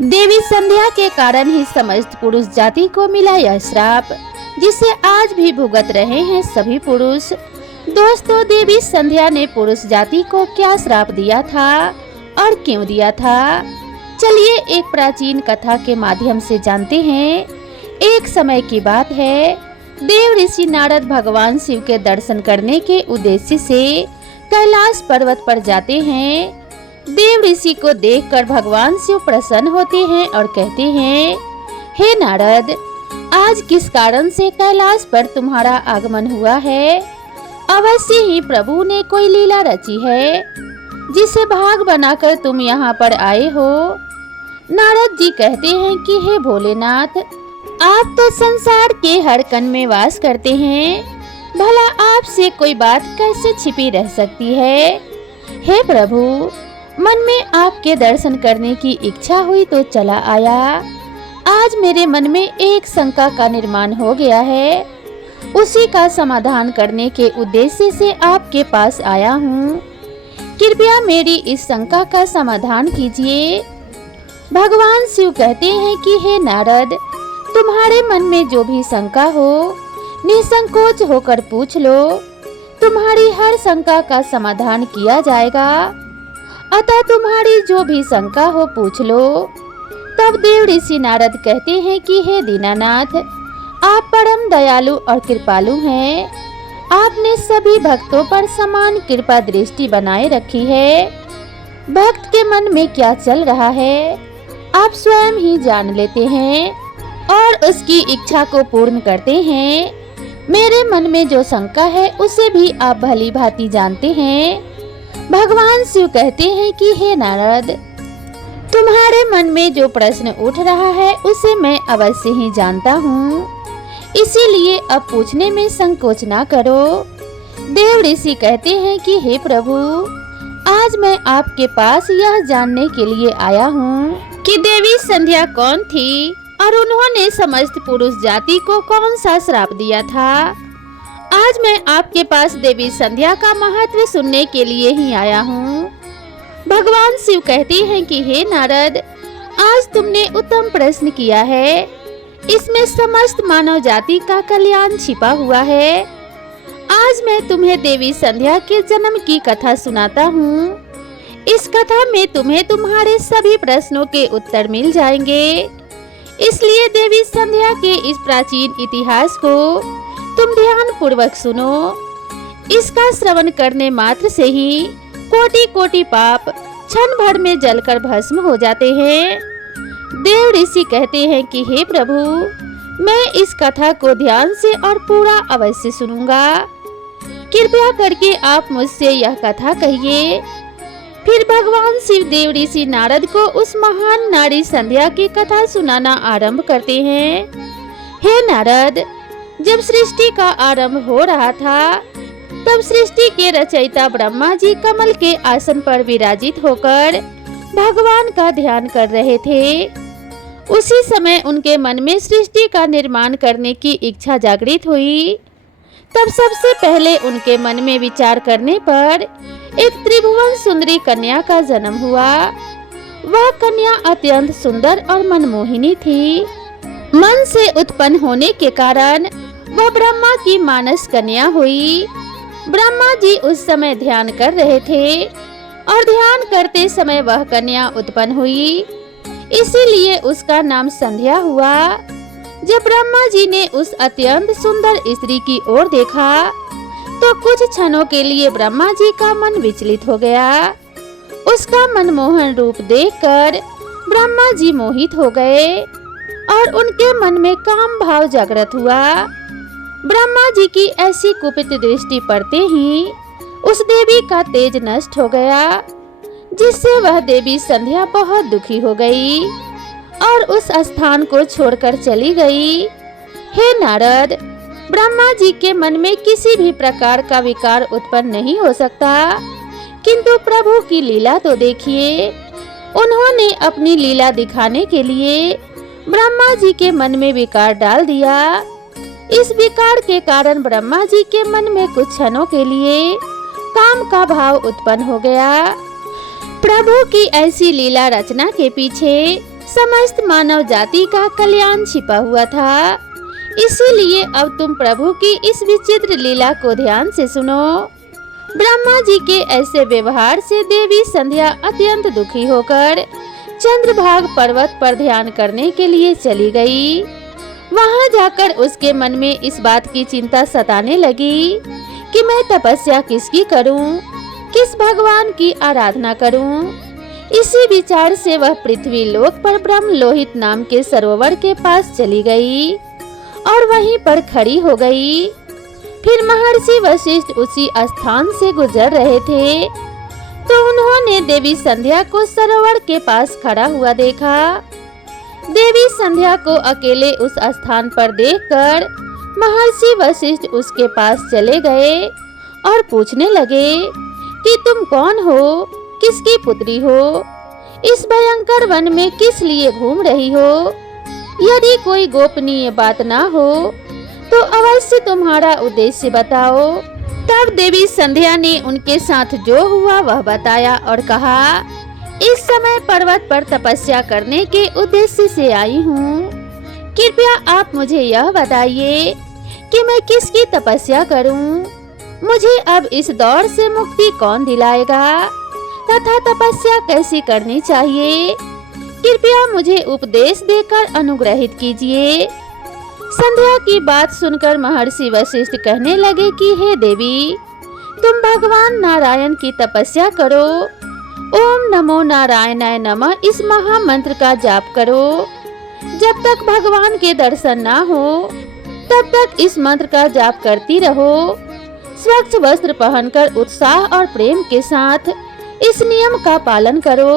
देवी संध्या के कारण ही समस्त पुरुष जाति को मिला यह श्राप, जिसे आज भी भुगत रहे हैं सभी पुरुष। दोस्तों, देवी संध्या ने पुरुष जाति को क्या श्राप दिया था और क्यों दिया था, चलिए एक प्राचीन कथा के माध्यम से जानते हैं। एक समय की बात है, देव ऋषि नारद भगवान शिव के दर्शन करने के उद्देश्य से कैलाश पर्वत पर जाते हैं। देव ऋषि को देखकर भगवान शिव प्रसन्न होते हैं और कहते हैं, हे नारद, आज किस कारण से कैलाश पर तुम्हारा आगमन हुआ है? अवश्य ही प्रभु ने कोई लीला रची है, जिसे भाग बनाकर तुम यहाँ पर आए हो। नारद जी कहते हैं कि हे भोलेनाथ, आप तो संसार के हर कण में वास करते हैं, भला आपसे कोई बात कैसे छिपी रह सकती है? हे प्रभु, मन में आपके दर्शन करने की इच्छा हुई तो चला आया। आज मेरे मन में एक शंका का निर्माण हो गया है, उसी का समाधान करने के उद्देश्य से आपके पास आया हूँ। कृपया मेरी इस शंका का समाधान कीजिए। भगवान शिव कहते हैं कि हे नारद, तुम्हारे मन में जो भी शंका हो, निसंकोच होकर पूछ लो, तुम्हारी हर शंका का समाधान किया जाएगा। अतः तुम्हारी जो भी शंका हो पूछ लो। तब देव ऋषि नारद कहते हैं कि हे दीनानाथ, आप परम दयालु और कृपालु हैं। आपने सभी भक्तों पर समान कृपा दृष्टि बनाए रखी है। भक्त के मन में क्या चल रहा है, आप स्वयं ही जान लेते हैं और उसकी इच्छा को पूर्ण करते हैं। मेरे मन में जो शंका है, उसे भी आप भली भांति जानते हैं। भगवान शिव कहते हैं कि हे नारद, तुम्हारे मन में जो प्रश्न उठ रहा है, उसे मैं अवश्य ही जानता हूँ, इसीलिए अब पूछने में संकोच ना करो। देव ऋषि कहते हैं कि हे प्रभु, आज मैं आपके पास यह जानने के लिए आया हूँ कि देवी संध्या कौन थी और उन्होंने समस्त पुरुष जाति को कौन सा श्राप दिया था। आज मैं आपके पास देवी संध्या का महत्व सुनने के लिए ही आया हूँ। भगवान शिव कहते हैं कि हे नारद, आज तुमने उत्तम प्रश्न किया है। इसमें समस्त मानव जाति का कल्याण छिपा हुआ है। आज मैं तुम्हें देवी संध्या के जन्म की कथा सुनाता हूँ। इस कथा में तुम्हें तुम्हारे सभी प्रश्नों के उत्तर मिल जाएंगे। इसलिए देवी संध्या के इस प्राचीन इतिहास को तुम ध्यान पूर्वक सुनो। इसका श्रवण करने मात्र से ही कोटि कोटि पाप क्षण भर में जलकर भस्म हो जाते हैं। देव ऋषि कहते हैं कि हे प्रभु, मैं इस कथा को ध्यान से और पूरा अवश्य सुनूंगा। कृपया करके आप मुझसे यह कथा कहिए। फिर भगवान शिव देव ऋषि नारद को उस महान नारी संध्या की कथा सुनाना आरंभ करते हैं। हे नारद, जब सृष्टि का आरंभ हो रहा था, तब सृष्टि के रचयिता ब्रह्मा जी कमल के आसन पर विराजित होकर भगवान का ध्यान कर रहे थे। उसी समय उनके मन में सृष्टि का निर्माण करने की इच्छा जागृत हुई। तब सबसे पहले उनके मन में विचार करने पर एक त्रिभुवन सुंदरी कन्या का जन्म हुआ। वह कन्या अत्यंत सुंदर और मनमोहिनी थी। मन से उत्पन्न होने के कारण वह ब्रह्मा की मानस कन्या हुई। ब्रह्मा जी उस समय ध्यान कर रहे थे और ध्यान करते समय वह कन्या उत्पन्न हुई, इसीलिए उसका नाम संध्या हुआ। जब ब्रह्मा जी ने उस अत्यंत सुंदर स्त्री की ओर देखा, तो कुछ क्षणों के लिए ब्रह्मा जी का मन विचलित हो गया। उसका मनमोहन रूप देखकर ब्रह्मा जी मोहित हो गए और उनके मन में काम भाव जागृत हुआ। ब्रह्मा जी की ऐसी कुपित दृष्टि पड़ते ही उस देवी का तेज नष्ट हो गया, जिससे वह देवी संध्या बहुत दुखी हो गई और उस स्थान को छोड़कर चली गई। हे नारद, ब्रह्मा जी के मन में किसी भी प्रकार का विकार उत्पन्न नहीं हो सकता, किंतु प्रभु की लीला तो देखिए। उन्होंने अपनी लीला दिखाने के लिए ब्रह्मा जी के मन में विकार डाल दिया। इस विकार के कारण ब्रह्मा जी के मन में कुछ क्षणों के लिए काम का भाव उत्पन्न हो गया। प्रभु की ऐसी लीला रचना के पीछे समस्त मानव जाति का कल्याण छिपा हुआ था। इसीलिए अब तुम प्रभु की इस विचित्र लीला को ध्यान से सुनो। ब्रह्मा जी के ऐसे व्यवहार से देवी संध्या अत्यंत दुखी होकर चंद्रभाग पर्वत पर ध्यान करने के लिए चली गई। वहां जाकर उसके मन में इस बात की चिंता सताने लगी कि मैं तपस्या किसकी करूं, किस भगवान की आराधना करूं। इसी विचार से वह पृथ्वी लोक पर ब्रह्मलोहित नाम के सरोवर के पास चली गई और वहीं पर खड़ी हो गई। फिर महर्षि वशिष्ठ उसी स्थान से गुजर रहे थे तो उन्होंने देवी संध्या को सरोवर के पास खड़ा हुआ देखा। देवी संध्या को अकेले उस स्थान पर देखकर महर्षि वशिष्ठ उसके पास चले गए और पूछने लगे कि तुम कौन हो, किसकी पुत्री हो, इस भयंकर वन में किस लिए घूम रही हो। यदि कोई गोपनीय बात ना हो तो अवश्य तुम्हारा उद्देश्य बताओ। तब देवी संध्या ने उनके साथ जो हुआ वह बताया और कहा, इस समय पर्वत पर तपस्या करने के उद्देश्य से आई हूँ। कृपया आप मुझे यह बताइए कि मैं किसकी तपस्या करूँ। मुझे अब इस दौर से मुक्ति कौन दिलाएगा तथा तपस्या कैसी करनी चाहिए। कृपया मुझे उपदेश देकर अनुग्रहित कीजिए। संध्या की बात सुनकर महर्षि वशिष्ठ कहने लगे कि हे देवी, तुम भगवान नारायण की तपस्या करो। ओम नमो नारायणाय नमः इस महामंत्र का जाप करो। जब तक भगवान के दर्शन ना हो तब तक इस मंत्र का जाप करती रहो। स्वच्छ वस्त्र पहनकर उत्साह और प्रेम के साथ इस नियम का पालन करो।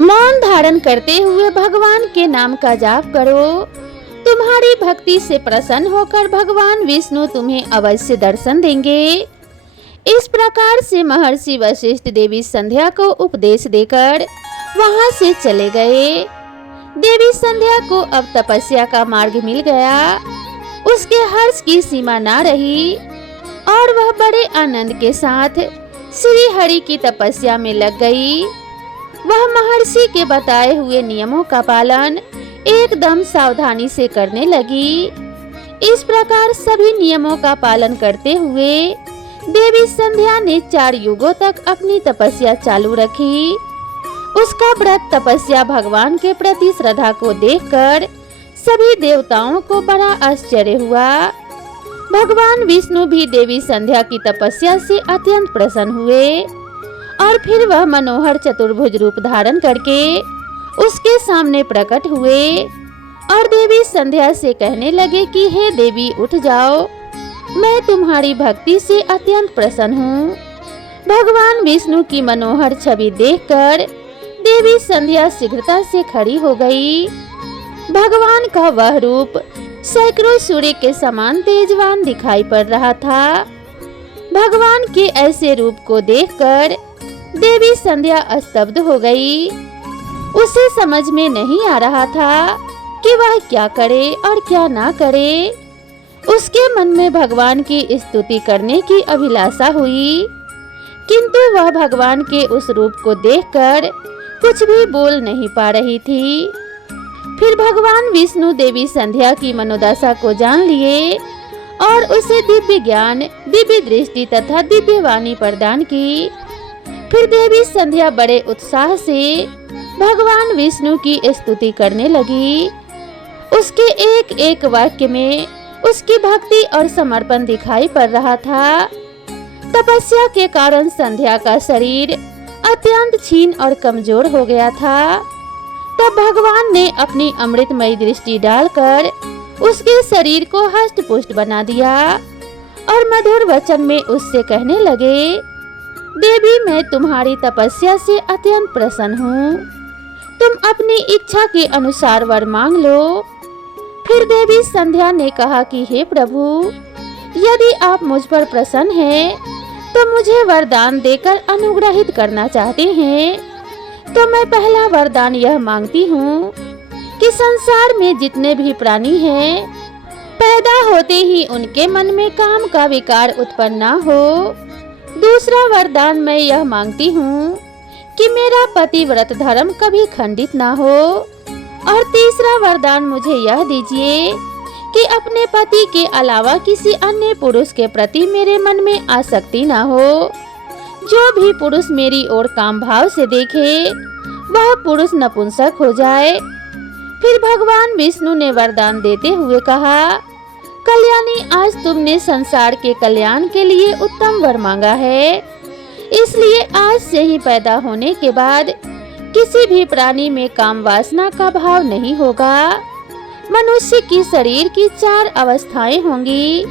मौन धारण करते हुए भगवान के नाम का जाप करो। तुम्हारी भक्ति से प्रसन्न होकर भगवान विष्णु तुम्हें अवश्य दर्शन देंगे। इस प्रकार से महर्षि वशिष्ठ देवी संध्या को उपदेश देकर वहां से चले गए। देवी संध्या को अब तपस्या का मार्ग मिल गया। उसके हर्ष की सीमा ना रही और वह बड़े आनंद के साथ श्री हरि की तपस्या में लग गई। वह महर्षि के बताए हुए नियमों का पालन एकदम सावधानी से करने लगी। इस प्रकार सभी नियमों का पालन करते हुए देवी संध्या ने 4 युगों तक अपनी तपस्या चालू रखी। उसका व्रत तपस्या भगवान के प्रति श्रद्धा को देखकर सभी देवताओं को बड़ा आश्चर्य हुआ। भगवान विष्णु भी देवी संध्या की तपस्या से अत्यंत प्रसन्न हुए और फिर वह मनोहर चतुर्भुज रूप धारण करके उसके सामने प्रकट हुए और देवी संध्या से कहने लगे कि हे देवी, उठ जाओ, मैं तुम्हारी भक्ति से अत्यंत प्रसन्न हूँ। भगवान विष्णु की मनोहर छवि देखकर देवी संध्या शीघ्रता से खड़ी हो गई। भगवान का वह रूप सैकड़ों सूर्य के समान तेजवान दिखाई पड़ रहा था। भगवान के ऐसे रूप को देखकर देवी संध्या स्तब्ध हो गई। उसे समझ में नहीं आ रहा था कि वह क्या करे और क्या ना करे। उसके मन में भगवान की स्तुति करने की अभिलाषा हुई, किंतु वह भगवान के उस रूप को देखकर कुछ भी बोल नहीं पा रही थी। फिर भगवान विष्णु देवी संध्या की मनोदशा को जान लिए और उसे दिव्य ज्ञान, दिव्य दृष्टि तथा दिव्य वाणी प्रदान की। फिर देवी संध्या बड़े उत्साह से भगवान विष्णु की स्तुति करने लगी। उसके एक एक वाक्य में उसकी भक्ति और समर्पण दिखाई पड़ रहा था। तपस्या के कारण संध्या का शरीर अत्यंत क्षीण और कमजोर हो गया था। तब भगवान ने अपनी अमृतमयी दृष्टि डालकर उसके शरीर को हष्ट पुष्ट बना दिया और मधुर वचन में उससे कहने लगे, देवी, मैं तुम्हारी तपस्या से अत्यंत प्रसन्न हूँ। तुम अपनी इच्छा के अनुसार वर मांग लो। फिर देवी संध्या ने कहा कि हे प्रभु, यदि आप मुझ पर प्रसन्न हैं तो मुझे वरदान देकर अनुग्रहित करना चाहते हैं, तो मैं पहला वरदान यह मांगती हूँ कि संसार में जितने भी प्राणी हैं, पैदा होते ही उनके मन में काम का विकार उत्पन्न ना हो। दूसरा वरदान मैं यह मांगती हूँ कि मेरा पतिव्रत धर्म कभी खंडित ना हो। और तीसरा वरदान मुझे यह दीजिए कि अपने पति के अलावा किसी अन्य पुरुष के प्रति मेरे मन में आसक्ति न हो। जो भी पुरुष मेरी ओर काम भाव से देखे वह पुरुष नपुंसक हो जाए। फिर भगवान विष्णु ने वरदान देते हुए कहा, कल्याणी, आज तुमने संसार के कल्याण के लिए उत्तम वर मांगा है, इसलिए आज से ही पैदा होने के बाद किसी भी प्राणी में काम वासना का भाव नहीं होगा। मनुष्य की शरीर की 4 अवस्थाएं होंगी,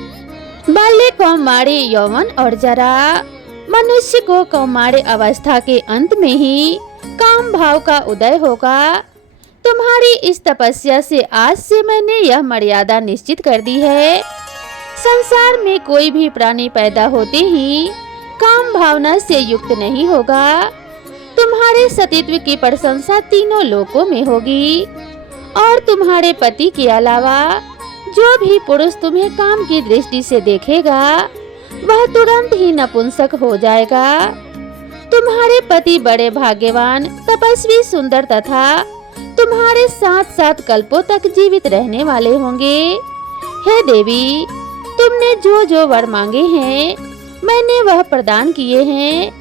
बाल्य, कौमार्य, यौवन और जरा। मनुष्य को कौमार्य अवस्था के अंत में ही काम भाव का उदय होगा। तुम्हारी इस तपस्या से आज से मैंने यह मर्यादा निश्चित कर दी है, संसार में कोई भी प्राणी पैदा होते ही काम भावना से युक्त नहीं होगा। तुम्हारे सतीत्व की प्रशंसा तीनों लोकों में होगी और तुम्हारे पति के अलावा जो भी पुरुष तुम्हें काम की दृष्टि से देखेगा वह तुरंत ही नपुंसक हो जाएगा। तुम्हारे पति बड़े भाग्यवान, तपस्वी, सुंदर तथा तुम्हारे साथ साथ कल्पों तक जीवित रहने वाले होंगे। हे देवी, तुमने जो जो वर मांगे हैं मैंने वह प्रदान किए हैं।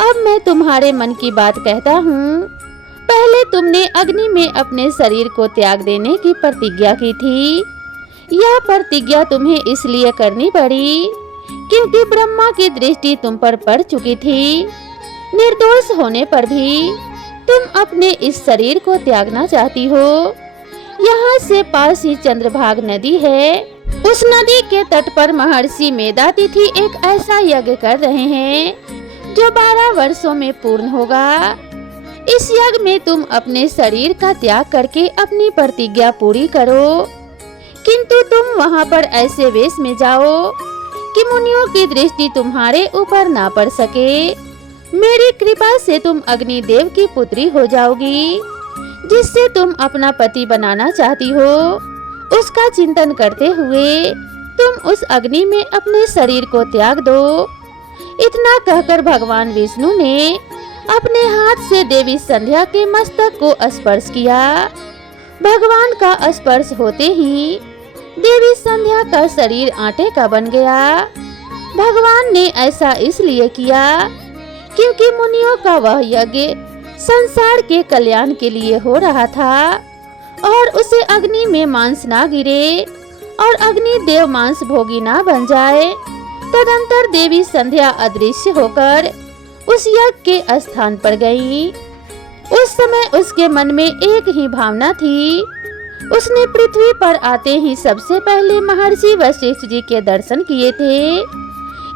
अब मैं तुम्हारे मन की बात कहता हूँ। पहले तुमने अग्नि में अपने शरीर को त्याग देने की प्रतिज्ञा की थी। यह प्रतिज्ञा तुम्हें इसलिए करनी पड़ी क्योंकि ब्रह्मा की दृष्टि तुम पर पड़ चुकी थी। निर्दोष होने पर भी तुम अपने इस शरीर को त्यागना चाहती हो। यहाँ से पास ही चंद्रभाग नदी है। उस नदी के तट पर महर्षि मेधातिथि एक ऐसा यज्ञ कर रहे हैं जो 12 वर्षों में पूर्ण होगा। इस यज्ञ में तुम अपने शरीर का त्याग करके अपनी प्रतिज्ञा पूरी करो, किंतु तुम वहाँ पर ऐसे वेश में जाओ कि मुनियों की दृष्टि तुम्हारे ऊपर ना पड़ सके। मेरी कृपा से तुम अग्निदेव की पुत्री हो जाओगी। जिससे तुम अपना पति बनाना चाहती हो उसका चिंतन करते हुए तुम उस अग्नि में अपने शरीर को त्याग दो। इतना कहकर भगवान विष्णु ने अपने हाथ से देवी संध्या के मस्तक को स्पर्श किया। भगवान का स्पर्श होते ही देवी संध्या का शरीर आटे का बन गया। भगवान ने ऐसा इसलिए किया क्योंकि मुनियों का वह यज्ञ संसार के कल्याण के लिए हो रहा था और उसे अग्नि में मांस ना गिरे और अग्नि देव मांस भोगी ना बन जाए। तदंतर देवी संध्या अदृश्य होकर उस यज्ञ के स्थान पर गई। उस समय उसके मन में एक ही भावना थी। उसने पृथ्वी पर आते ही सबसे पहले महर्षि वशिष्ठ जी के दर्शन किए थे,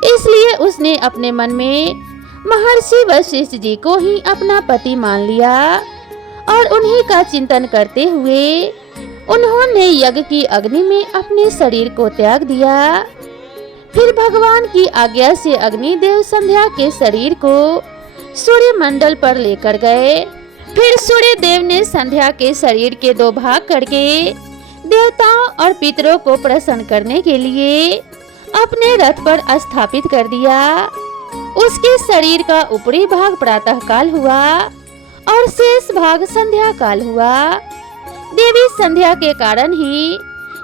इसलिए उसने अपने मन में महर्षि वशिष्ठ जी को ही अपना पति मान लिया और उन्हीं का चिंतन करते हुए उन्होंने यज्ञ की अग्नि में अपने शरीर को त्याग दिया। फिर भगवान की आज्ञा से अग्निदेव संध्या के शरीर को सूर्य मंडल पर लेकर गए। फिर सूर्य देव ने संध्या के शरीर के 2 भाग करके देवताओं और पितरों को प्रसन्न करने के लिए अपने रथ पर स्थापित कर दिया। उसके शरीर का ऊपरी भाग प्रातः काल हुआ और शेष भाग संध्या काल हुआ। देवी संध्या के कारण ही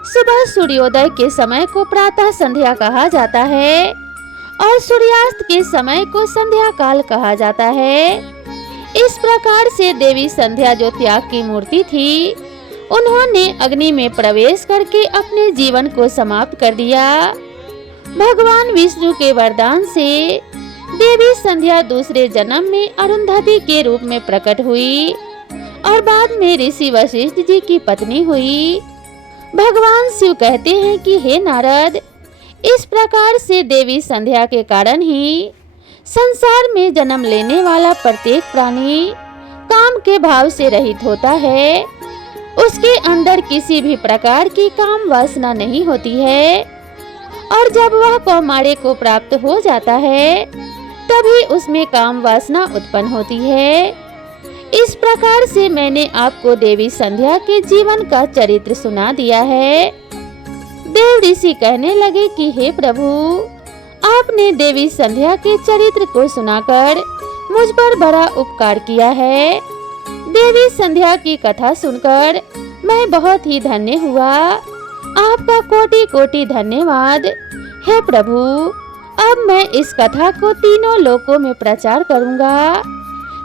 सुबह सूर्योदय के समय को प्रातः संध्या कहा जाता है और सूर्यास्त के समय को संध्या काल कहा जाता है। इस प्रकार से देवी संध्या जो त्याग की मूर्ति थी, उन्होंने अग्नि में प्रवेश करके अपने जीवन को समाप्त कर दिया। भगवान विष्णु के वरदान से देवी संध्या दूसरे जन्म में अरुंधति के रूप में प्रकट हुई और बाद में ऋषि वशिष्ठ जी की पत्नी हुई। भगवान शिव कहते हैं कि हे नारद, इस प्रकार से देवी संध्या के कारण ही संसार में जन्म लेने वाला प्रत्येक प्राणी काम के भाव से रहित होता है। उसके अंदर किसी भी प्रकार की काम वासना नहीं होती है और जब वह कौमार्य को प्राप्त हो जाता है तभी उसमें काम वासना उत्पन्न होती है। इस प्रकार से मैंने आपको देवी संध्या के जीवन का चरित्र सुना दिया है। देव ऋषि कहने लगे कि हे प्रभु, आपने देवी संध्या के चरित्र को सुनाकर मुझ पर बड़ा उपकार किया है। देवी संध्या की कथा सुनकर मैं बहुत ही धन्य हुआ। आपका कोटि कोटि धन्यवाद हे प्रभु। अब मैं इस कथा को तीनों लोकों में प्रचार करूंगा।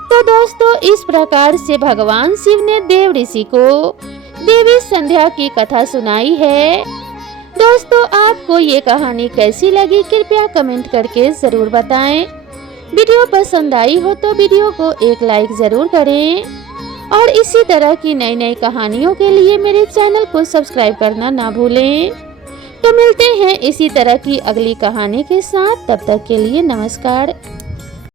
तो दोस्तों, इस प्रकार से भगवान शिव ने देव ऋषि को देवी संध्या की कथा सुनाई है। दोस्तों, आपको ये कहानी कैसी लगी कृपया कमेंट करके जरूर बताएं। वीडियो पसंद आई हो तो वीडियो को एक लाइक जरूर करें और इसी तरह की नई नई कहानियों के लिए मेरे चैनल को सब्सक्राइब करना ना भूलें। तो मिलते हैं इसी तरह की अगली कहानी के साथ, तब तक के लिए नमस्कार।